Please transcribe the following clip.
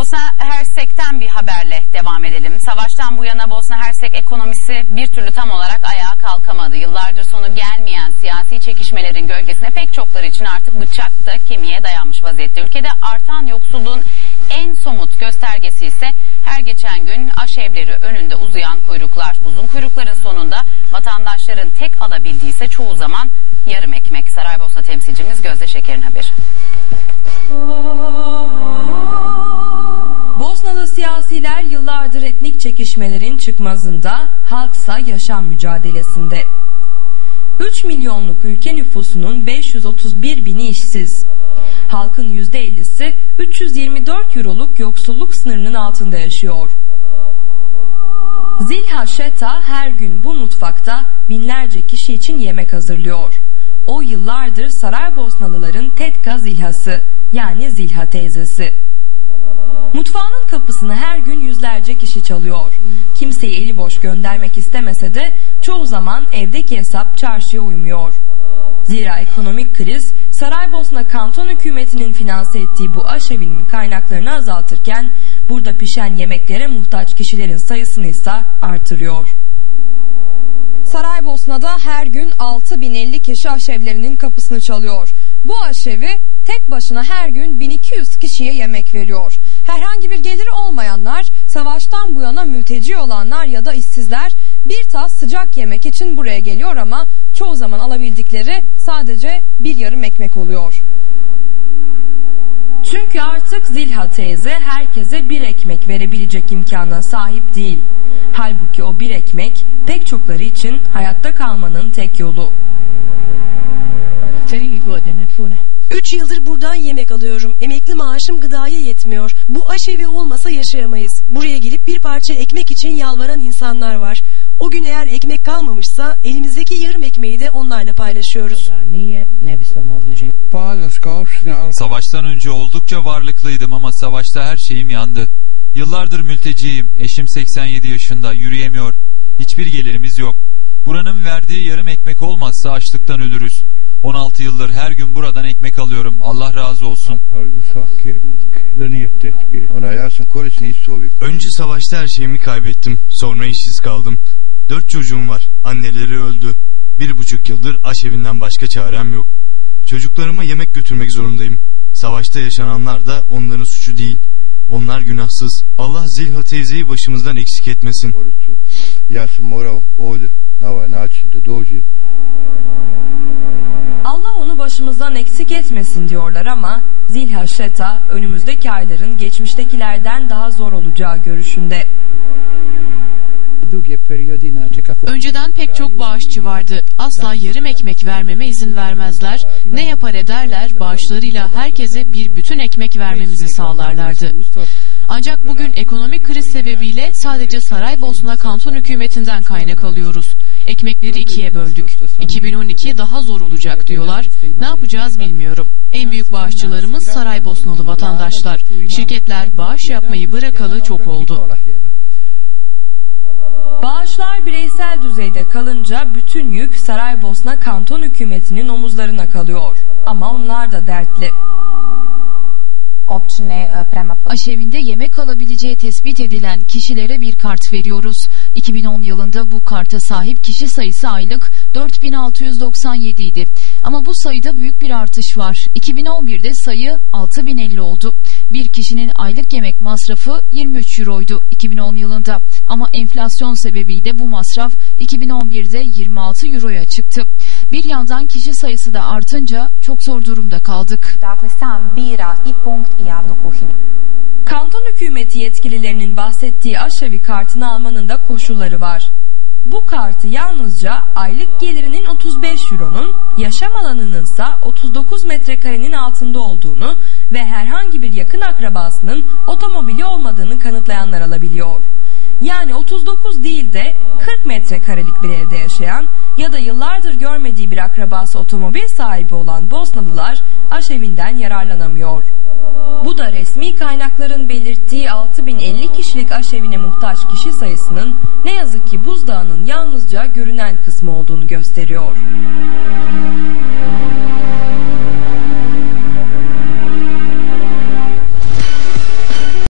Bosna Hersek'ten bir haberle devam edelim. Savaştan bu yana Bosna Hersek ekonomisi bir türlü tam olarak ayağa kalkamadı. Yıllardır sonu gelmeyen siyasi çekişmelerin gölgesine pek çokları için artık bıçak da kemiğe dayanmış vaziyette. Ülkede artan yoksulluğun en somut göstergesi ise her geçen gün aşevleri önünde uzayan kuyruklar. Uzun kuyrukların sonunda vatandaşların tek alabildiği ise çoğu zaman yarım ekmek. Saraybosna temsilcimiz Gözde Şeker'in haberi. Çekişmelerin çıkmazında, halksa yaşam mücadelesinde. 3 milyonluk ülke nüfusunun 531 bini işsiz. Halkın %50'si 324 euroluk yoksulluk sınırının altında yaşıyor. Zilha Şeta her gün bu mutfakta binlerce kişi için yemek hazırlıyor. O yıllardır Saraybosnalıların Tetka Zilhası yani Zilha teyzesi. Mutfağının kapısını her gün yüzlerce kişi çalıyor. Kimseyi eli boş göndermek istemese de çoğu zaman evdeki hesap çarşıya uymuyor. Zira ekonomik kriz Saraybosna kanton hükümetinin finanse ettiği bu aşevinin kaynaklarını azaltırken burada pişen yemeklere muhtaç kişilerin sayısını ise artırıyor. Saraybosna'da her gün 6050 kişi aşevlerinin kapısını çalıyor. Bu aşevi tek başına her gün 1200 kişiye yemek veriyor. Herhangi bir geliri olmayanlar, savaştan bu yana mülteci olanlar ya da işsizler bir tas sıcak yemek için buraya geliyor ama çoğu zaman alabildikleri sadece bir yarım ekmek oluyor. Çünkü artık Zilha teyze herkese bir ekmek verebilecek imkana sahip değil. Halbuki o bir ekmek pek çokları için hayatta kalmanın 3 yıldır buradan yemek alıyorum. Emekli maaşım gıdaya yetmiyor. Bu aşevi olmasa yaşayamayız. Buraya gelip bir parça ekmek için yalvaran insanlar var. O gün eğer ekmek kalmamışsa elimizdeki yarım ekmeği de onlarla paylaşıyoruz. Savaştan önce oldukça varlıklıydım ama savaşta her şeyim yandı. Yıllardır mülteciyim. Eşim 87 yaşında, yürüyemiyor. Hiçbir gelirimiz yok. Buranın verdiği yarım ekmek olmazsa açlıktan ölürüz. 16 yıldır her gün buradan ekmek alıyorum. Allah razı olsun. Önce savaşta her şeyimi kaybettim. Sonra işsiz kaldım. Dört çocuğum var. Anneleri öldü. Bir buçuk yıldır aşevinden başka çarem yok. Çocuklarıma yemek götürmek zorundayım. Savaşta yaşananlar da onların suçu değil. Onlar günahsız. Allah Zilha teyzeyi başımızdan eksik etmesin. Ja sam morao ovdje na ovaj način da dođem. Başımızdan eksik etmesin diyorlar ama Zilha Şeta önümüzdeki ayların geçmiştekilerden daha zor olacağı görüşünde. Önceden pek çok bağışçı vardı. Asla yarım ekmek vermeme izin vermezler. Ne yapar ederler bağışlarıyla herkese bir bütün ekmek vermemizi sağlarlardı. Ancak bugün ekonomik kriz sebebiyle sadece Saraybosna kanton hükümetinden kaynak alıyoruz. Ekmekleri ikiye böldük. 2012 daha zor olacak diyorlar. Ne yapacağız bilmiyorum. En büyük bağışçılarımız Saraybosnalı vatandaşlar. Şirketler bağış yapmayı bırakalı çok oldu. Bağışlar bireysel düzeyde kalınca bütün yük Saraybosna kanton hükümetinin omuzlarına kalıyor. Ama onlar da dertli. Aşevinde yemek alabileceği tespit edilen kişilere bir kart veriyoruz. 2010 yılında bu karta sahip kişi sayısı aylık 4697 idi. Ama bu sayıda büyük bir artış var. 2011'de sayı 6050 oldu. Bir kişinin aylık yemek masrafı 23 euroydu 2010 yılında. Ama enflasyon sebebiyle bu masraf 2011'de 26 euroya çıktı. Bir yandan kişi sayısı da artınca çok zor durumda kaldık. Kanton hükümeti yetkililerinin bahsettiği aşevi kartını almanın da koşulları var. Bu kartı yalnızca aylık gelirinin 35 euronun, yaşam alanının ise 39 metrekarenin altında olduğunu ve herhangi bir yakın akrabasının otomobili olmadığını kanıtlayanlar alabiliyor. Yani 39 değil de 40 metrekarelik bir evde yaşayan ya da yıllardır görmediği bir akrabası otomobil sahibi olan Bosnalılar aşevinden yararlanamıyor. Bu da resmi kaynakların belirttiği 6050 kişilik aşevine muhtaç kişi sayısının ne yazık ki buzdağının yalnızca görünen kısmı olduğunu gösteriyor.